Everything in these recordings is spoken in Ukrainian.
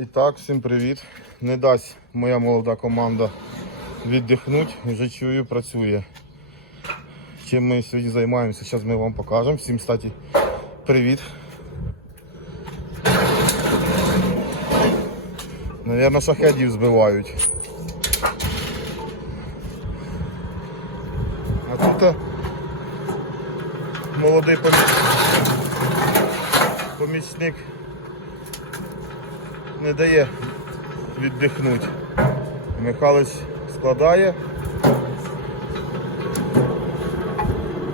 І так, всім привіт. Не дасть моя молода команда віддихнути. Вже чую, працює. Чим ми сьогодні займаємося, зараз ми вам покажемо. Всім, кстати, привіт. Навірно, шахедів збивають. А тут е, молодий помічник, помічник не дає віддихнути. Михайлович складає.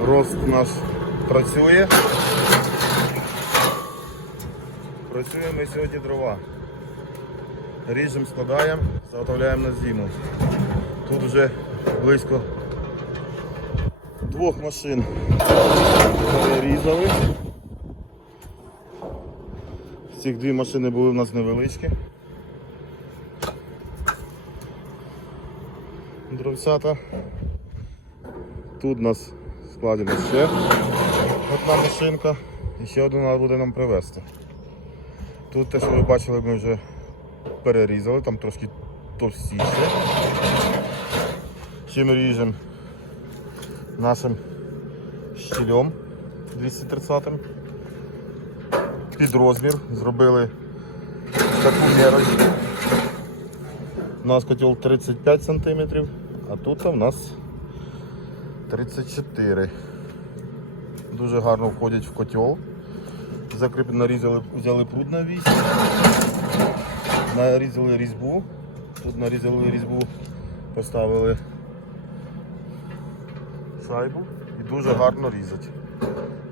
Рост наш працює. Працюємо ми сьогодні дрова. Ріжемо, складаємо, заготовляємо на зиму. Тут вже близько двох машин перерізали. Ці дві машини були в нас невеличкі. Дровцята. Тут у нас складена ще одна машинка і ще одну треба буде нам привезти. Тут те, що ви бачили, ми вже перерізали, там трошки товстіше. Чим ріжемо нашим щілем 230 під розмір. Зробили таку мірочку. У нас котел 35 см, а тут у нас 34 Дуже гарно входять в котел. Закріплено, нарізали, взяли пруд на вісь, нарізали різьбу. Тут нарізали різьбу, поставили шайбу і дуже гарно різать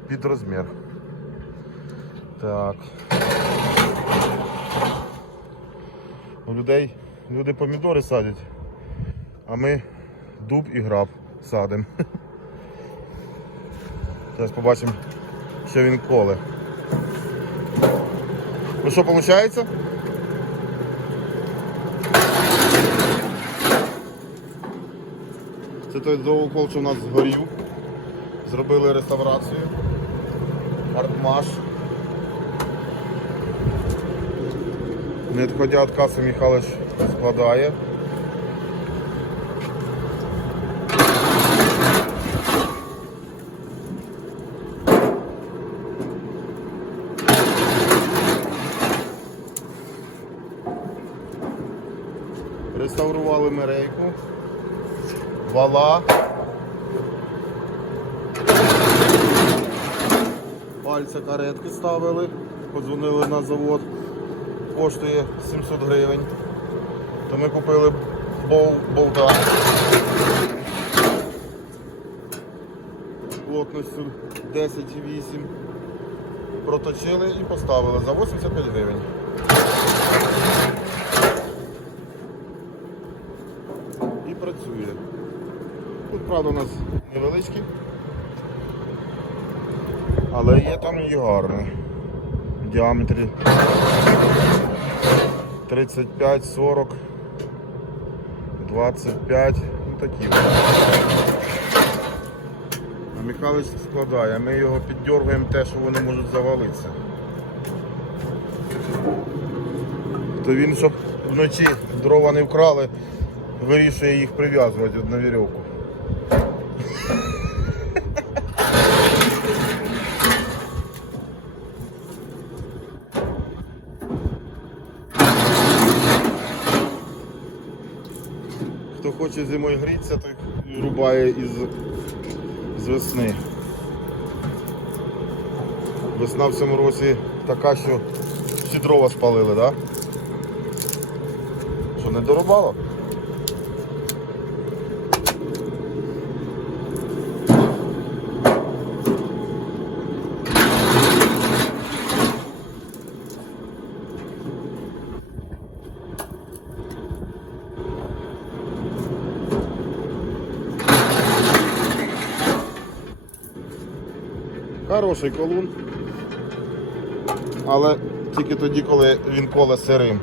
під розмір. Так. У людей люди помідори садять, а ми дуб і граб садимо. Зараз побачимо, що він коле. Ну що, виходить? Це той довгокол, що у нас згорів. Зробили реставрацію. Артмаш. Не відходя від каси, Михайлович складає. Реставрували мерейку, вала. Пальця каретки ставили, подзвонили на завод, коштує 700 гривень. То ми купили бол, болта плотністю 10,8. Проточили і поставили за 85 гривень. І працює. Тут, правда, у нас невеличкі. Але є там і гарне. В діаметрі 35, 40, 25, ну такі. А Михайлович складає, ми його піддергуємо те, що вони можуть завалитися. То він, щоб вночі дрова не вкрали, вирішує їх прив'язувати на вірьовку. Хоче зимою грітися, той рубає із з весни. Весна в цьому році така, що всі дрова спалили, так? Да? Що, не дорубало? Хороший колун. Але тільки тоді, коли він коле сирим.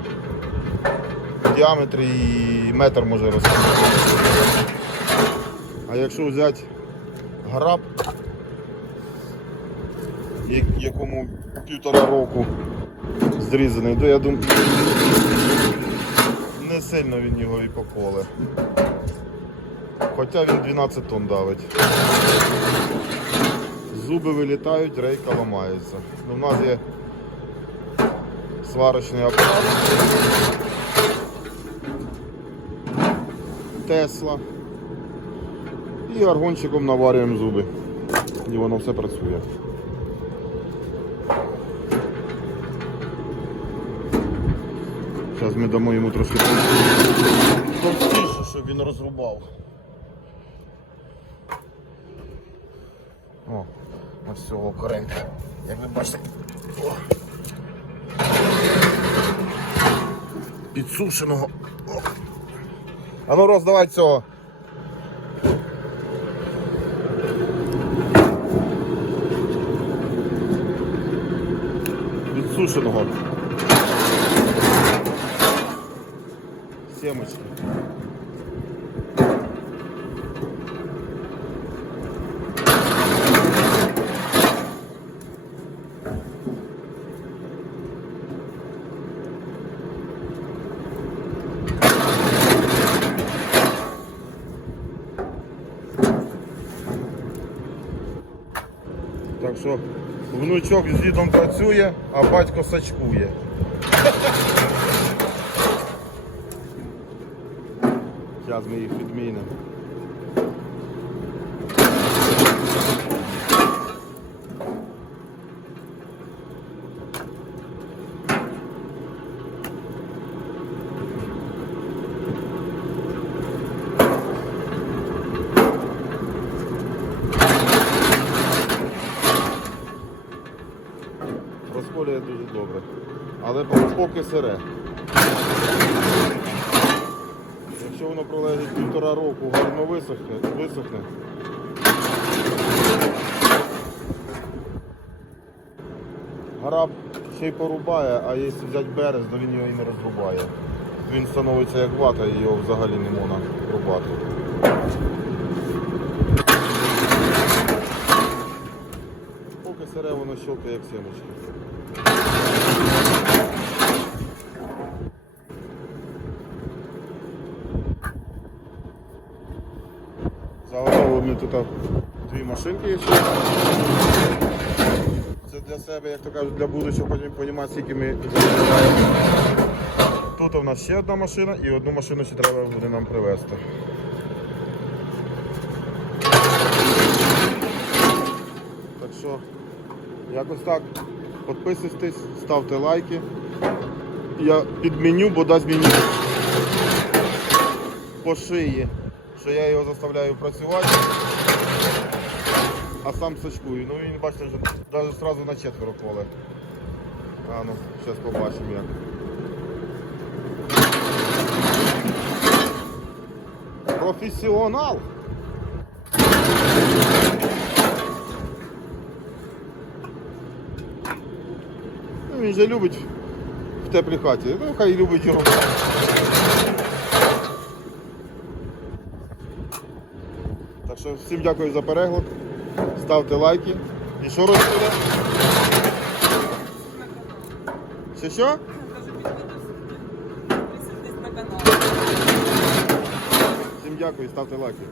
В діаметрі і метр може рости. А якщо взяти граб, якому півтора року зрізаний, то я думаю, не сильно він його і поколе. Хоча він 12 тонн давить. Зуби вилітають, рейка ламається. Ну, в нас є сварочний апарат. Тесла. І аргончиком наварюємо зуби. І воно все працює. Зараз ми дамо йому трошки товстіше, щоб він розрубав. О, ось цього коренька. Як ви бачите. О. Підсушеного. О. А ну роздавай цього. Підсушеного. Семочки. Так що внучок з дідом працює, а батько сачкує. Зараз ми їх відмінимо. Розколює дуже добре. Але поки сире. Якщо воно пролежить півтора року, гарно висохне, висохне. Граб ще й порубає, а якщо взяти берез, то він його і не розрубає. Він становиться як вата і його взагалі не можна рубати. Поки сире воно щелкає як семечки. Заготовили ми тут дві машинки є ще. Це для себе, як то кажуть, для будущого потім розуміти, скільки ми заробляємо. Тут у нас ще одна машина і одну машину ще треба буде нам привезти. Так що, якось так. Підписуйтесь, ставте лайки. Я підміню, бо дасть мені по шиї, що я його заставляю працювати, а сам сачкую. Ну він бачите, вже навіть одразу на четверо коле. А ну, зараз побачимо як. Професіонал! Ну, він же любить в теплій хаті. Ну, хай любить його. Так що всім дякую за перегляд. Ставте лайки. І що робити? Що що? Всім дякую, ставте лайки.